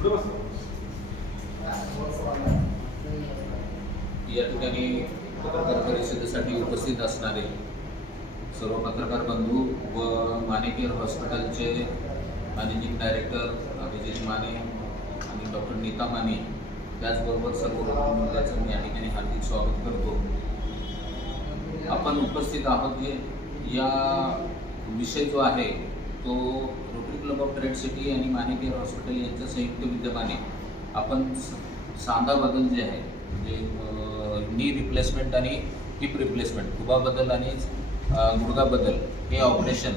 या ठिकाणी पत्रकार परिषदेसाठी उपस्थित असणारे सर्व पत्रकार बंधू व मानेकेर हॉस्पिटलचे मॅनेजिंग डायरेक्टर अभिजित माने आणि डॉक्टर नीता माने त्याचबरोबर सर्व मुलाचं मी या ठिकाणी हार्दिक स्वागत करतो. आपण उपस्थित आहोत जे या विषय जो आहे तो rotary club of trade city आणि मानेकेर हॉस्पिटल यांच्या संयुक्त विद्यमाने आपण स- सांधा बदल जे आहे म्हणजे नी रिप्लेसमेंट आणि हिप रिप्लेसमेंट कुबा बदल आणि गुडगा बदल हे ऑपरेशन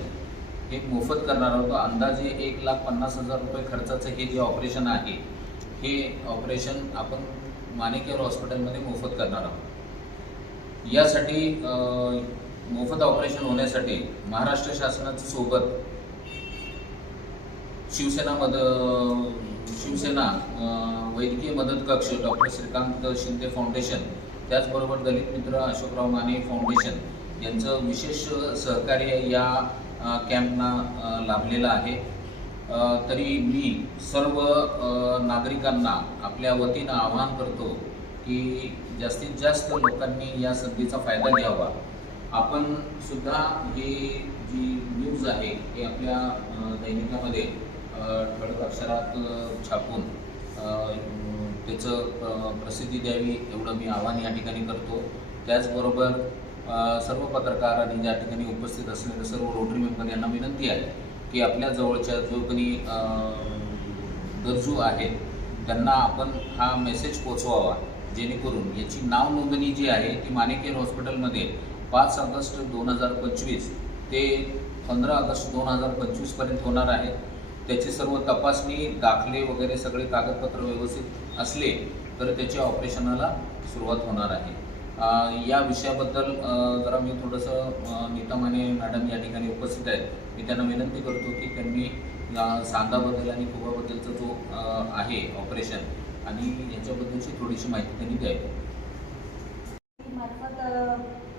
हे मोफत करणार आहोत. अंदाजे एक लाख पन्नास हजार रुपये खर्चाचं हे जे ऑपरेशन आहे हे ऑपरेशन आपण मानेकेअर हॉस्पिटलमध्ये मोफत करणार आहोत. यासाठी मोफत ऑपरेशन होण्यासाठी महाराष्ट्र शासनाच्या सोबत शिवसेना मद शिवसेना वैद्यकीय मदत कक्ष डॉक्टर श्रीकांत शिंदे फाउंडेशन त्याचबरोबर दलित मित्र अशोकराव माने फाउंडेशन यांचं विशेष सहकार्य या कॅम्पना लाभलेलं आहे. तरी मी सर्व नागरिकांना आपल्या वतीनं आवाहन करतो की जास्तीत जास्त लोकांनी या संधीचा फायदा घ्यावा. आपण सुद्धा ही जी न्यूज आहे हे आपल्या दैनिकामध्ये ठळक अक्षरात छापून त्याचं प्रसिद्धी द्यावी एवढं मी आवाहन या ठिकाणी करतो. त्याचबरोबर सर्व पत्रकार आणि ज्या ठिकाणी उपस्थित असलेले सर्व रोटरी मेंबर यांना विनंती आहे की आपल्या जवळच्या जो कोणी गरजू आहेत त्यांना आपण हा मेसेज पोचवावा. जेणेकरून याची नाव नोंदणी जी आहे ती मानेकेर हॉस्पिटलमध्ये पाच ऑगस्ट दोन हजार पंचवीस ते पंधरा ऑगस्ट दोन हजार पंचवीसपर्यंत होणार आहे. त्याची सर्व तपासणी दाखले वगैरे सगळे कागदपत्र व्यवस्थित असले तर त्याच्या ऑपरेशनाला सुरुवात होणार आहे. या विषयाबद्दल जरा मी थोडंसं नीता माने मॅडम या ठिकाणी उपस्थित आहेत. मी त्यांना विनंती करतो की त्यांनी सांगाबद्दल सांधाबद्दल आणि खुबाबद्दलचा जो आहे ऑपरेशन आणि याच्याबद्दलची थोडीशी माहिती त्यांनी द्यावी.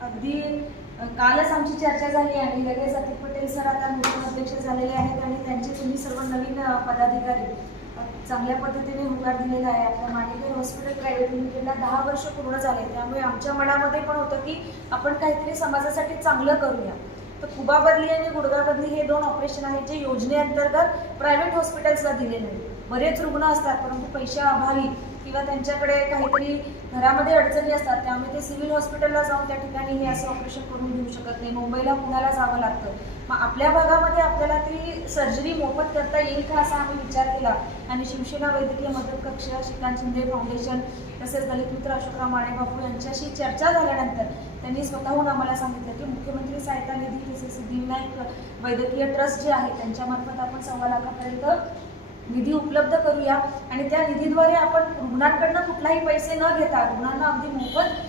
अगदी कालच आमची चर्चा झाली आणि लगेच अतिक पटेल सर आता नूतन अध्यक्ष झालेले आहेत आणि त्यांचे तुम्ही सर्व नवीन पदाधिकारी चांगल्या पद्धतीने होकार दिलेला आहे. आपल्या माणिकर हॉस्पिटल प्रायव्हेट लिमिटेडला दहा वर्ष पूर्ण झाले त्यामुळे आमच्या मनामध्ये पण होतं की आपण काहीतरी समाजासाठी चांगलं करूया. तर कुबा बदली आणि गुडगा बदली हे दोन ऑपरेशन आहेत जे योजनेअंतर्गत प्रायव्हेट हॉस्पिटल्सला दिले नाही बरेच रुग्ण असतात परंतु पैशाअभावी किंवा त्यांच्याकडे काहीतरी घरामध्ये अडचणी असतात त्यामुळे ते सिव्हिल हॉस्पिटलला जाऊन त्या ठिकाणी हे असं ऑपरेशन करून घेऊ शकत नाही. मुंबईला पुण्याला जावं लागतं. मग आपल्या भागामध्ये आपल्याला ती सर्जरी मोफत करता येईल का असा आम्ही विचार केला. आणि शिवसेना वैद्यकीय मदत कक्ष श्रीकांत शिंदे फाउंडेशन तसेच दलित मित्र अशोकराव माळेबापू यांच्याशी चर्चा झाल्यानंतर त्यांनी स्वतःहून आम्हाला सांगितलं की मुख्यमंत्री सहायता निधी तसेच सिद्धिविनायक वैद्यकीय ट्रस्ट जे आहे त्यांच्यामार्फत आपण सव्वा लाखापर्यंत निधी उपलब्ध करूया. आणि त्या निधीद्वारे आपण रुग्णांकडनं कुठलाही पैसे न घेता रुग्णांना अगदी मोफत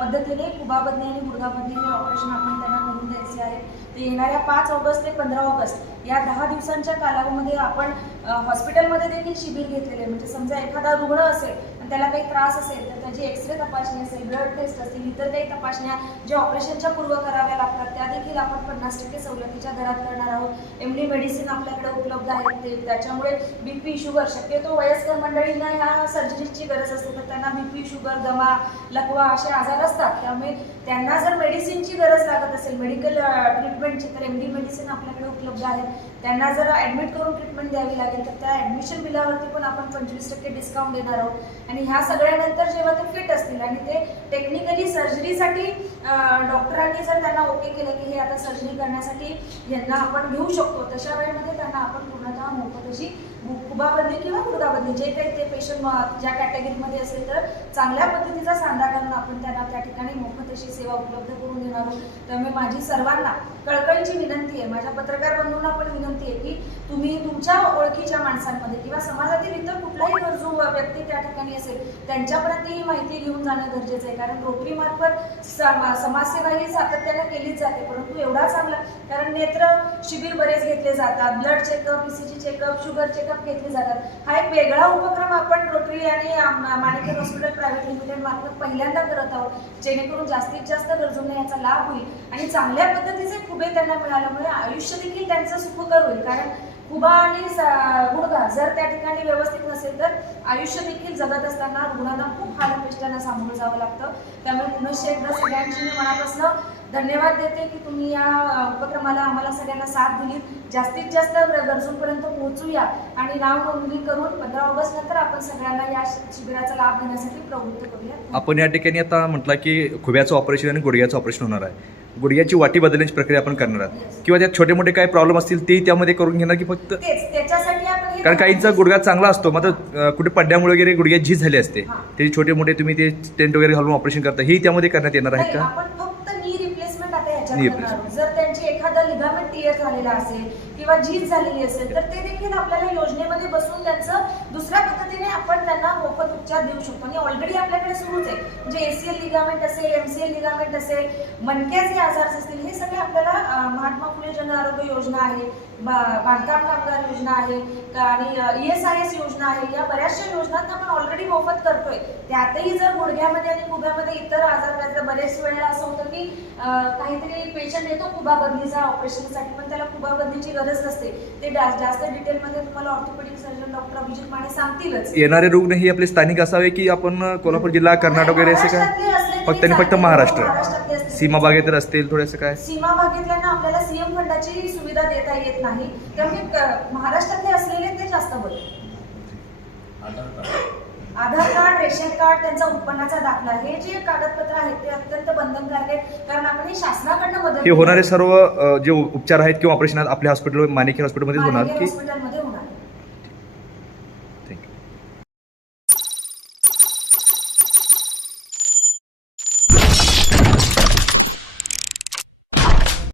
पद्धतीने कुबाबदनी आणि गुडघाबदनी हे ऑपरेशन आपण त्यांना करून द्यायचे आहे. ते येणाऱ्या पाच ऑगस्ट ते पंधरा ऑगस्ट या दहा दिवसांच्या कालावधीमध्ये आपण हॉस्पिटलमध्ये देखील शिबिर घेतलेले म्हणजे समजा एखादा रुग्ण असेल आणि त्याला काही त्रास असेल तर म्हणजे त्याची एक्सरे तपासणी असेल ब्लड टेस्ट असतील इतर काही तपासण्या ज्या ऑपरेशनच्या पूर्व कराव्या लागतात त्या देखील आपण पन्नास टक्के सवलतीच्या दरात करणार आहोत. एम डी मेडिसिन आपल्याकडे उपलब्ध आहेत ते. त्याच्यामुळे बी पी शुगर शक्यतो वयस्कर मंडळींना ह्या सर्जरीची गरज असते तर त्यांना बी पी शुगर दमा लकवा असे आजार असतात. त्यामुळे त्यांना जर मेडिसिनची गरज लागत असेल मेडिकल ट्रीटमेंटची तर एम डी मेडिसिन आपल्याकडे उपलब्ध आहेत त्यांना जर ॲडमिट करून ट्रीटमेंट द्यावी लागेल तर त्या ॲडमिशन बिलावरती पण आपण पंचवीस टक्के डिस्काउंट देणार आहोत. आणि ह्या सगळ्यानंतर जेव्हा ते फिट असतील आणि ते टेक्निकली सर्जरीसाठी डॉक्टरांनी जर त्यांना ओके केलं की हे आता सर्जरी करण्यासाठी यांना आपण घेऊ शकतो तशा वेळेमध्ये त्यांना आपण पूर्णतः मोफत अशी कुबाबदली किंवा गुडघाबदली जे काही ते पेशंट ज्या कॅटेगरीमध्ये असेल तर चांगल्या पद्धतीचा सांधा करून आपण त्यांना त्या ठिकाणी मोफत अशी सेवा उपलब्ध करून देणार आहोत. त्यामुळे माझी सर्वांना कळकळीची विनंती आहे माझ्या पत्रकार बंधूंना पण विनंती आहे की तुम्ही तुमच्या ओळखीच्या माणसांमध्ये किंवा समाजातील इतर कुठलाही गरजू व्यक्ती त्या ठिकाणी असेल त्यांच्यापर्यंत ही माहिती घेऊन जाणं गरजेचं आहे. कारण रोटरीमार्फत समाजसेवा ही सातत्यानं केलीच जाते परंतु एवढा चांगला कारण नेत्र शिबिर बरेच घेतले जातात blood checkup PCG checkup sugar checkup घेतले जातात. हा एक वेगळा उपक्रम आपण रोटरी आणि माणिकेर हॉस्पिटल प्रायव्हेट लिमिटेड मार्फत पहिल्यांदा करत आहोत जेणेकरून जास्तीत जास्त गरजूंना याचा लाभ होईल आणि चांगल्या पद्धतीचे खुबे त्यांना मिळाल्यामुळे आयुष्य देखील त्यांचं सुखकर होईल. कारण खुबा आणि गुडघा जर त्या ठिकाणी व्यवस्थित नसेल तर आयुष्य देखील जगत असताना रुग्णांना खूप हालअपेष्टांना सामोरं जावं लागतं. त्यामुळे पुनश्च एकदा सगळ्यांची मी मनापासून धन्यवाद देते की तुम्ही या उपक्रमाला आम्हाला सगळ्यांना साथ दिली. जास्तीत जास्त गरजूंपर्यंत पोहोचूया आणि नाव नोंदणी करून पंधरा ऑगस्ट नंतर आपण सगळ्यांना या शिबिराचा लाभ घेण्यासाठी प्रवृत्त करूया. आपण या ठिकाणी आता म्हटलं की खुब्याचं ऑपरेशन आणि गुडघ्याचं ऑपरेशन होणार आहे. गुडघ्याची वाटी बदलण्याची प्रक्रिया आपण करणार आहोत. किंवा त्यात छोटे मोठे काय प्रॉब्लेम असतील तेही त्यामध्ये करून घेणार की फक्त हे कारण काहींचा गुडघा चांगला असतो मात्र कुठे पडल्यामुळे वगैरे गुडघ्यात झीज झाली असते. हां. ते छोटे मोठे तुम्ही ते टेंट वगैरे घालून ऑपरेशन करता हेही त्यामध्ये करण्यात येणार आहे का आपण फक्त नी रिप्लेसमेंट आता याच्यात Knee करणार जर त्यांची एखादा लिगामेंट टियर झालेला असेल किंवा झीज झालेली असेल तर ते देखील आपल्याला योजनेमध्ये बसून त्यांचं दुसऱ्या पद्धतीने आपण त्यांना मोफत उपचार देऊ शकतो. आणि ऑलरेडी आपल्याकडे सुरूच आहे. म्हणजे एसीएल लिगामेंट असेल एमसीएल लिगामेंट असेल मणक्याचे आजार असतील हे सगळे आपल्याला महात्मा फुले जन आरोग्य योजना आहे. बा- बांधकाम कामगार योजना आहे का- आणि ई एस आय एस योजना आहे या बऱ्याचशा योजनांना आपण ऑलरेडी मोफत करतोय. त्यातही जर गुडघ्यामध्ये आणि खुब्यामध्ये इतर आजार व्हायचं बरेच वेळेला असं होतं की काहीतरी पेशंट येतो खुबा बदलीचा ऑपरेशनसाठी पण त्याला खुबा बदलीची गरज नसते. ते जास्त डिटेलमध्ये तुम्हाला orthopaedic surgeon doctor Abhijit Mane सांगतीलच. येणारे रुग्ण हे आपले स्थानिक असावे की आपण कोल्हापूर जिल्हा कर्नाटक वगैरे असे काय? फक्त आणि फक्त. महाराष्ट्र. सीमा बागेतर असतील थोडेसे काय? सीमा भागेतल्यांना आपल्याला सीएम फंडाची सुविधा देता येत नाही. त्यामुळे महाराष्ट्रातले असलेले ते जास्त बरे आधार कार्ड रेशन कार्ड त्यांचा उत्पन्नाचा दाखला हे जे कागदपत्र आहेत ते अत्यंत बंधनकारक आहेत. कारण आपण हे शासनाकडनं मदत हे होणारे सर्व जे उपचार आहेत किंवा ऑपरेशन आहेत आपल्या हॉस्पिटल मानेकी हॉस्पिटलमध्येच होणार की हॉस्पिटलमध्ये